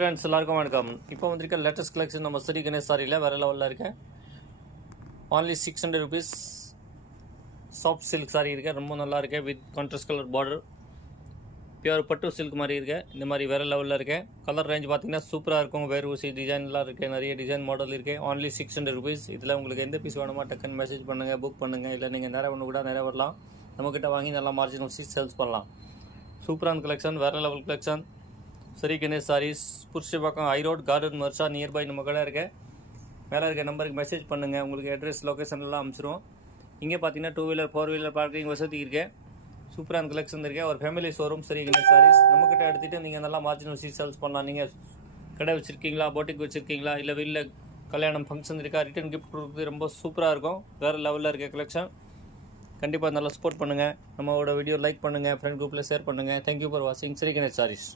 Friends எல்லாருக்கும் வணக்கம். இப்போ வந்திருக்க லேட்டஸ்ட் கலெக்ஷன் நம்ம ஸ்ரீ கணேஷ் சாரியில் வேறு லெவலில் இருக்கேன். only 600 rupees soft silk sorry இருக்கேன். ரொம்ப நல்லா இருக்கேன். With contrast colour border, pure பட்டு சில்க் மாதிரி இருக்கேன். இந்த மாதிரி வேறு லெவலில் இருக்கேன். கலர் ரேஞ்ச் பார்த்தீங்கன்னா சூப்பராக இருக்கும். வேறு ஊசி டிசைன்லாம் இருக்குது, நிறைய டிசைன் மாடல் இருக்குது. only 600 rupees. இதில் உங்களுக்கு எந்த பீஸ் வேணுமோ டக்குன்னு மெசேஜ் பண்ணுங்கள், புக் பண்ணுங்கள். இல்லை நீங்கள் நேராக ஒன்று கூட நேராக வரலாம். நம்மக்கிட்ட வாங்கி நல்லா மார்ஜின் வச்சு சேல்ஸ் பண்ணலாம். சூப்பரான கலெக்ஷன், வேறு level collection. Sri Ganesh Sarees, Purasawalkam high road garden மர்சா நியர்பை நம்ம கடை இருக்க. மேலே இருக்க நம்பருக்கு மெசேஜ் பண்ணுங்கள். உங்களுக்கு அட்ரஸ் லொக்கேஷன்லாம் அனுப்பிச்சிடும். இங்கே பார்த்தீங்கன்னா 2 வீலர் 4 வீலர் பார்க்கிங் வசதி இருக்கேன். சூப்பரான கலெக்ஷன் இருக்கேன். ஒரு ஃபேமிலி ஷோரூம் ஸ்ரீ கணேஷ் சாரீஸ். நம்மக்கிட்ட எடுத்துகிட்டு நீங்கள் நல்லா மார்ஜின் வச்சு சேல்ஸ் பண்ணலாம். நீங்கள் கடை வச்சுருக்கீங்களா, போட்டிக் வச்சுருக்கீங்களா, இல்லை வீட்டில் கல்யாணம் ஃபங்க்ஷன் இருக்கா, ரிட்டன் கிஃப்ட் கொடுக்குறது ரொம்ப சூப்பராக இருக்கும். வேறு லெவலில் இருக்க கலெக்ஷன். கண்டிப்பாக நல்லா சப்போர்ட் பண்ணுங்கள். நம்மளோட வீடியோ லைக் பண்ணுங்கள், ஃப்ரெண்ட் குரூப்பில் ஷேர் பண்ணுங்கள். தேங்க்யூ ஃபார் வாட்சிங் ஸ்ரீ கணேஷ் சாரீஸ்.